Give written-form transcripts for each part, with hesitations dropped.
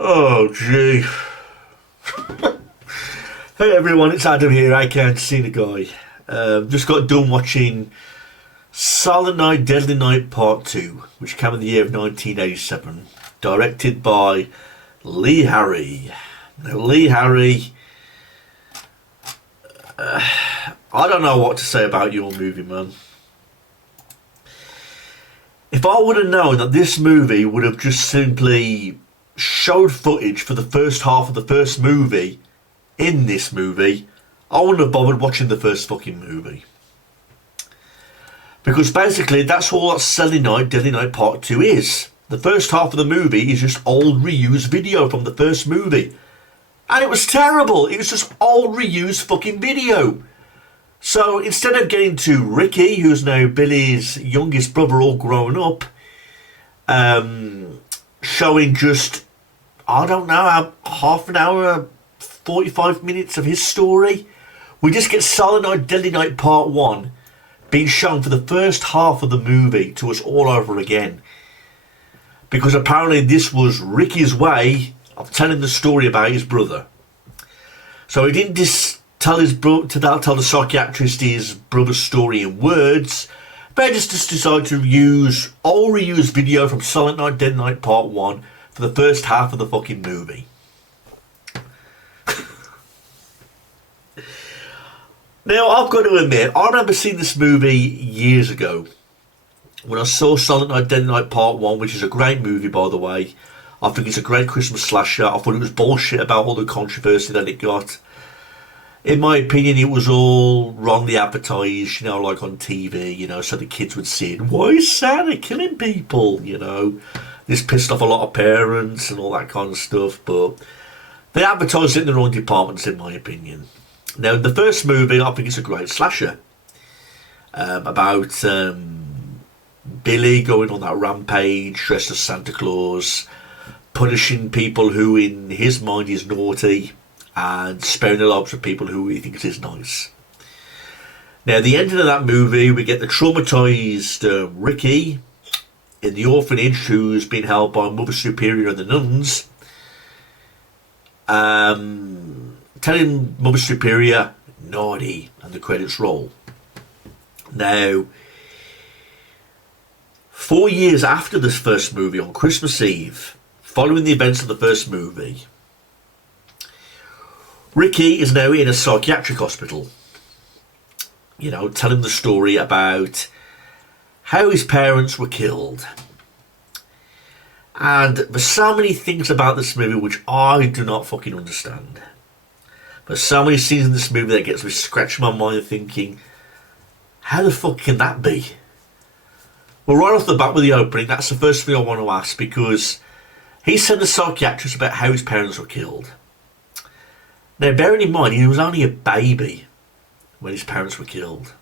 Oh, gee. Hey everyone, it's Adam here. I can't see the guy. Just got done watching Silent Night, Deadly Night Part 2, which came in the year of 1987, directed by Lee Harry. Now, Lee Harry, I don't know what to say about your movie, man. If I would have known that this movie would have just simply showed footage for the first half of the first movie in this movie, I wouldn't have bothered watching the first fucking movie. Because basically that's all that Silent Night, Deadly Night Part 2 is. The first half of the movie is just old reused video from the first movie. And it was terrible. It was just old reused fucking video. So instead of getting to Ricky, who's now Billy's youngest brother all grown up, showing just, I don't know, half an hour, 45 minutes of his story, we just get Silent Night, Deadly Night Part 1 being shown for the first half of the movie to us all over again. Because apparently this was Ricky's way of telling the story about his brother. So he didn't tell the psychiatrist his brother's story in words, but he just decided to use all reused video from Silent Night, Deadly Night Part 1 for the first half of the fucking movie. Now, I've got to admit, I remember seeing this movie years ago when I saw Silent Night, Deadly Night Part 1, which is a great movie, by the way. I think it's a great Christmas slasher. I thought it was bullshit about all the controversy that it got. In my opinion, it was all wrongly advertised, like on TV, so the kids would see it. Why is Santa killing people, This pissed off a lot of parents and all that kind of stuff, but they advertised it in the wrong departments, in my opinion. Now, the first movie, I think it's a great slasher about Billy going on that rampage, dressed as Santa Claus, punishing people who, in his mind, is naughty, and sparing the lives of people who he thinks is nice. Now, at the end of that movie, we get the traumatised Ricky in the orphanage, who's been held by Mother Superior and the nuns, telling Mother Superior, naughty, and the credits roll. Now, 4 years after this first movie, on Christmas Eve, following the events of the first movie, Ricky is now in a psychiatric hospital, telling the story about how his parents were killed. And there's so many things about this movie which I do not fucking understand. There's so many scenes in this movie that gets me scratching my mind thinking, how the fuck can that be? Well, right off the bat with the opening, that's the first thing I want to ask, because he sent a psychiatrist about how his parents were killed. Now, bearing in mind, he was only a baby when his parents were killed.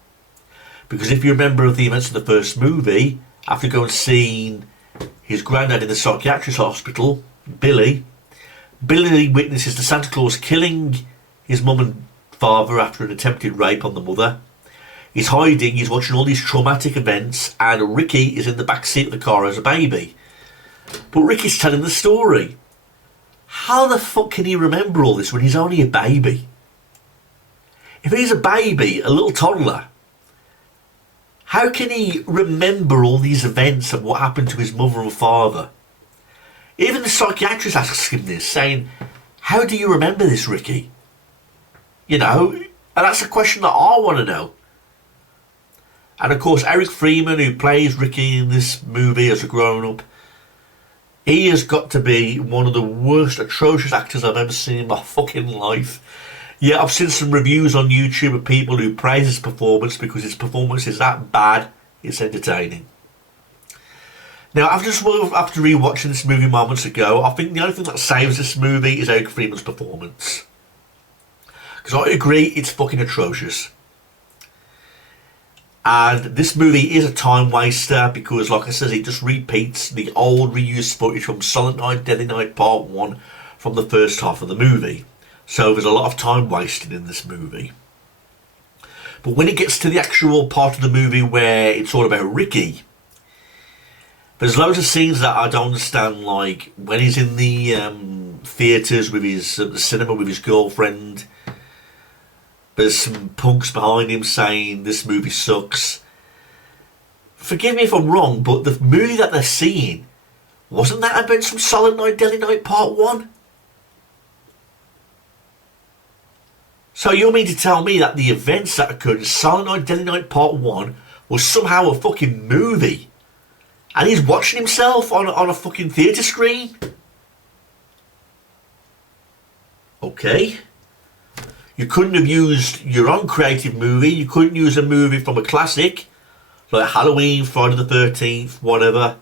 Because if you remember the events of the first movie, after going and seeing his granddad in the psychiatrist hospital, Billy witnesses the Santa Claus killing his mum and father after an attempted rape on the mother. He's hiding, he's watching all these traumatic events, and Ricky is in the back seat of the car as a baby. But Ricky's telling the story. How the fuck can he remember all this when he's only a baby? If he's a baby, a little toddler, how can he remember all these events and what happened to his mother and father? Even the psychiatrist asks him this, saying, how do you remember this, Ricky? And that's a question that I want to know. And of course, Eric Freeman, who plays Ricky in this movie as a grown-up, he has got to be one of the worst, atrocious actors I've ever seen in my fucking life. Yeah, I've seen some reviews on YouTube of people who praise his performance because his performance is that bad, it's entertaining. Now, after rewatching this movie moments ago, I think the only thing that saves this movie is Eric Freeman's performance. Because I agree, it's fucking atrocious. And this movie is a time waster because, like I said, it just repeats the old reused footage from Silent Night, Deadly Night Part 1 from the first half of the movie. So there's a lot of time wasted in this movie. But when it gets to the actual part of the movie where it's all about Ricky, there's loads of scenes that I don't understand, like when he's in the theatres with his the cinema with his girlfriend. There's some punks behind him saying this movie sucks. Forgive me if I'm wrong, but the movie that they're seeing, wasn't that about some Silent Night, Deadly Night Part 1? So you mean to tell me that the events that occurred in Silent Night, Deadly Night Part 1 was somehow a fucking movie? And he's watching himself on a fucking theatre screen? Okay. You couldn't have used your own creative movie. You couldn't use a movie from a classic, like Halloween, Friday the 13th, whatever.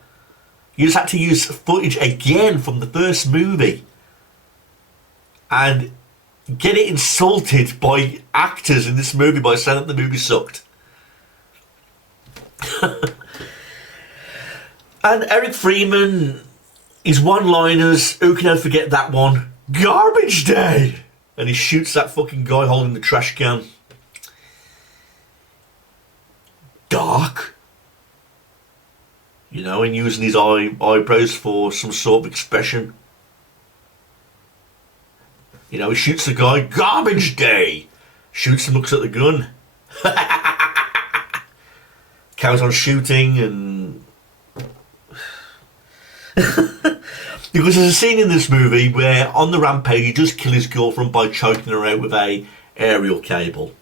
You just had to use footage again from the first movie. And get it insulted by actors in this movie by saying that the movie sucked. And Eric Freeman, his one-liners, who can ever forget that one? Garbage day! And he shoots that fucking guy holding the trash can. Dark. You know, and using his eyebrows for some sort of expression. You know, he shoots the guy, garbage day! Shoots and looks at the gun. Carries on shooting and... Because there's a scene in this movie where on the rampage he does kill his girlfriend by choking her out with a aerial cable.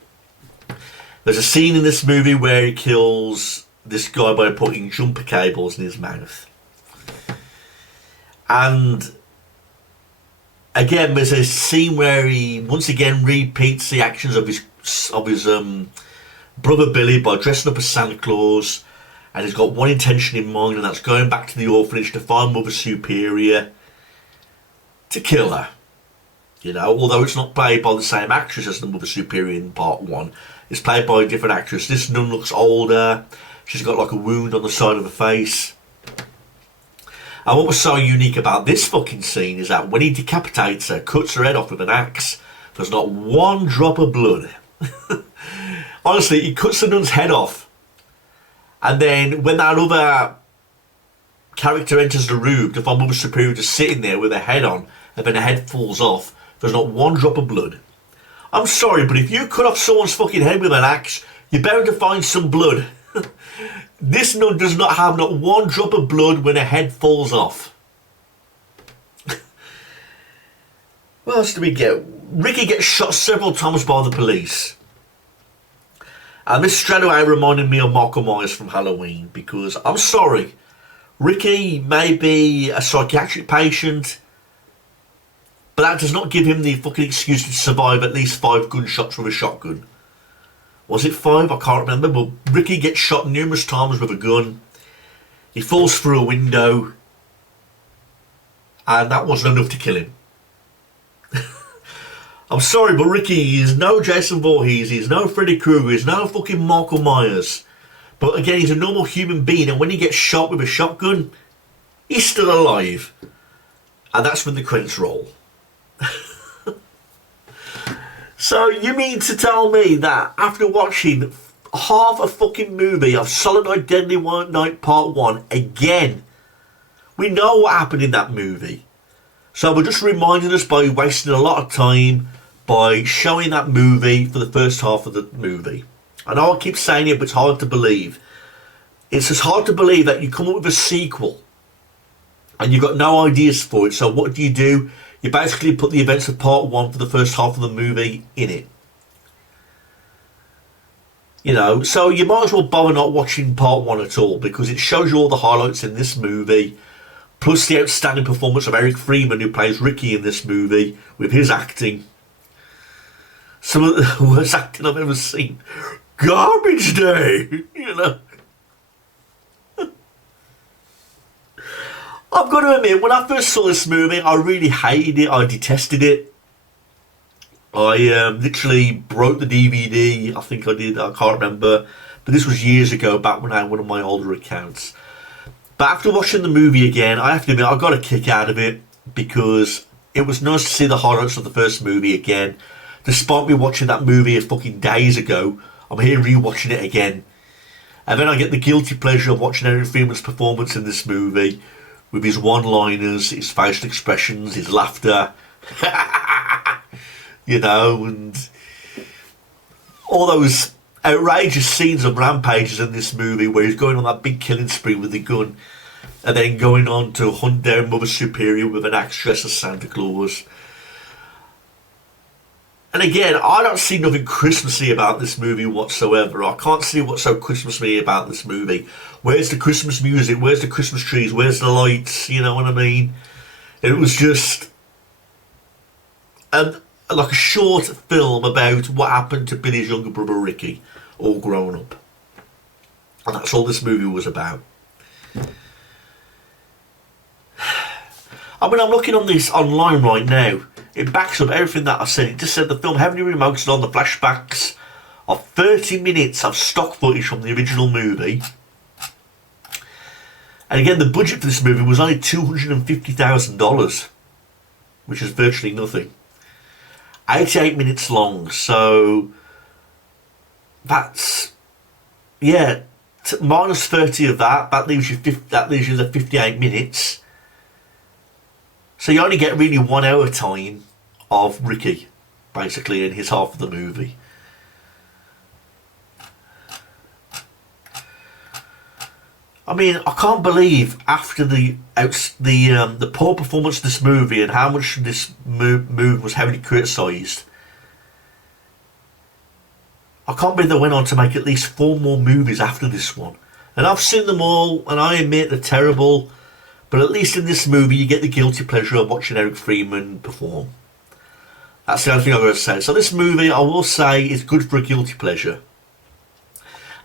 There's a scene in this movie where he kills this guy by putting jumper cables in his mouth. And again, there's a scene where he once again repeats the actions of his brother Billy by dressing up as Santa Claus. And he's got one intention in mind, and that's going back to the orphanage to find Mother Superior to kill her. You know, although it's not played by the same actress as the Mother Superior in Part 1. It's played by a different actress. This nun looks older. She's got like a wound on the side of her face. And what was so unique about this fucking scene is that when he decapitates her, cuts her head off with an axe, there's not one drop of blood. Honestly, he cuts the nun's head off. And then when that other character enters the room to find Mother Superior just sitting there with her head on, and then her head falls off, there's not one drop of blood. I'm sorry, but if you cut off someone's fucking head with an axe, you're bound to find some blood. This nun does not have not one drop of blood when her head falls off. What else do we get? Ricky gets shot several times by the police. And this straight away reminded me of Michael Myers from Halloween, because I'm sorry, Ricky may be a psychiatric patient, but that does not give him the fucking excuse to survive at least 5 gunshots with a shotgun. Was it 5? I can't remember, but Ricky gets shot numerous times with a gun. He falls through a window, and that wasn't enough to kill him. I'm sorry, but Ricky is no Jason Voorhees, he's no Freddy Krueger, he's no fucking Michael Myers. But again, he's a normal human being, and when he gets shot with a shotgun, he's still alive. And that's when the credits roll. So you mean to tell me that after watching half a fucking movie of Silent Night, Deadly Night Part 1 again, we know what happened in that movie. So we're just reminding us by wasting a lot of time by showing that movie for the first half of the movie. I know I keep saying it, but it's hard to believe. It's as hard to believe that you come up with a sequel and you've got no ideas for it. So what do? You basically put the events of Part 1 for the first half of the movie in it. You know, so you might as well bother not watching Part 1 at all, because it shows you all the highlights in this movie, plus the outstanding performance of Eric Freeman, who plays Ricky in this movie, with his acting. Some of the worst acting I've ever seen. Garbage day, you know. I've got to admit, when I first saw this movie, I really hated it. I detested it. I literally broke the DVD. I think I did. I can't remember. But this was years ago, back when I had one of my older accounts. But after watching the movie again, I have to admit, I got a kick out of it, because it was nice to see the highlights of the first movie again. Despite me watching that movie a fucking days ago, I'm here rewatching it again. And then I get the guilty pleasure of watching Eric Freeman's performance in this movie, with his one-liners, his facial expressions, his laughter, you know, and all those outrageous scenes of rampages in this movie where he's going on that big killing spree with the gun and then going on to hunt down Mother Superior with an axe dressed as Santa Claus. And again, I don't see nothing Christmassy about this movie whatsoever. I can't see what's so Christmassy about this movie. Where's the Christmas music? Where's the Christmas trees? Where's the lights? You know what I mean? It was just like a short film about what happened to Billy's younger brother Ricky, all grown up. And that's all this movie was about. I mean, I'm looking on this online right now. It backs up everything that I said. It just said the film heavily remotes on the flashbacks of 30 minutes of stock footage from the original movie. And again, the budget for this movie was only $250,000, which is virtually nothing. 88 minutes long, so that's, yeah, minus 30 of that leaves you the 58 minutes. So you only get really 1 hour time of Ricky, basically, in his half of the movie. I mean, I can't believe after the poor performance of this movie and how much this movie was heavily criticised, I can't believe they went on to make at least 4 more movies after this one. And I've seen them all, and I admit they're terrible. But at least in this movie, you get the guilty pleasure of watching Eric Freeman perform. That's the only thing I've got to say. So this movie, I will say, is good for a guilty pleasure.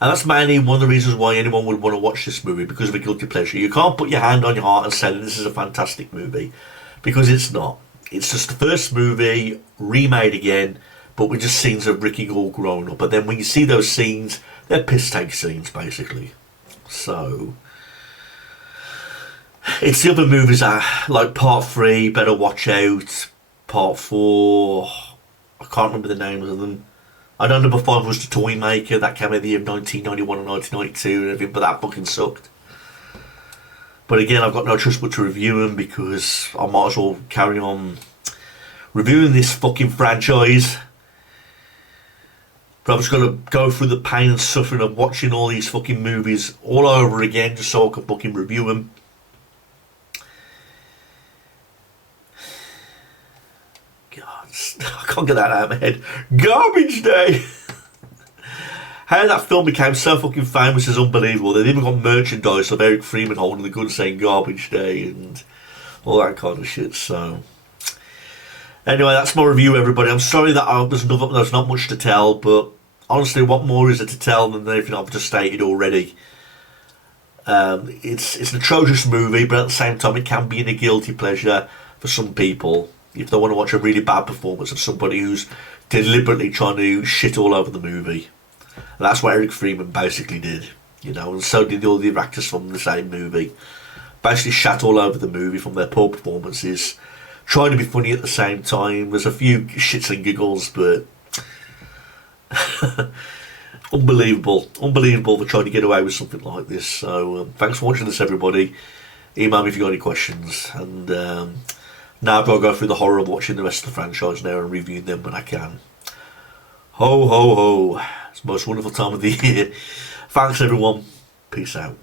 And that's mainly one of the reasons why anyone would want to watch this movie, because of a guilty pleasure. You can't put your hand on your heart and say this is a fantastic movie, because it's not. It's just the first movie, remade again, but with just scenes of Ricky all grown up. But then when you see those scenes, they're piss-take scenes, basically. So it's the other movies like Part 3, Better Watch Out, Part 4, I can't remember the names of them. I know number 5 was The Toy Maker, that came out the year of 1991 and 1992 and everything, but that fucking sucked. But again, I've got no choice but to review them because I might as well carry on reviewing this fucking franchise. But I've just got to go through the pain and suffering of watching all these fucking movies all over again just so I can fucking review them. I can't get that out of my head. Garbage Day! How that film became so fucking famous is unbelievable. They've even got merchandise of Eric Freeman holding the gun saying Garbage Day and all that kind of shit. So anyway, that's my review, everybody. I'm sorry that there's not much to tell, but honestly, what more is there to tell than everything I've just stated already? It's an atrocious movie, but at the same time it can be a guilty pleasure for some people if they want to watch a really bad performance of somebody who's deliberately trying to shit all over the movie. And that's what Eric Freeman basically did, you know, and so did all the actors from the same movie. Basically shat all over the movie from their poor performances, trying to be funny at the same time. There's a few shits and giggles, but unbelievable for trying to get away with something like this. So thanks for watching this, everybody. Email me if you've got any questions, and now I've got to go through the horror of watching the rest of the franchise now and reviewing them when I can. Ho ho ho, it's the most wonderful time of the year. Thanks everyone, peace out.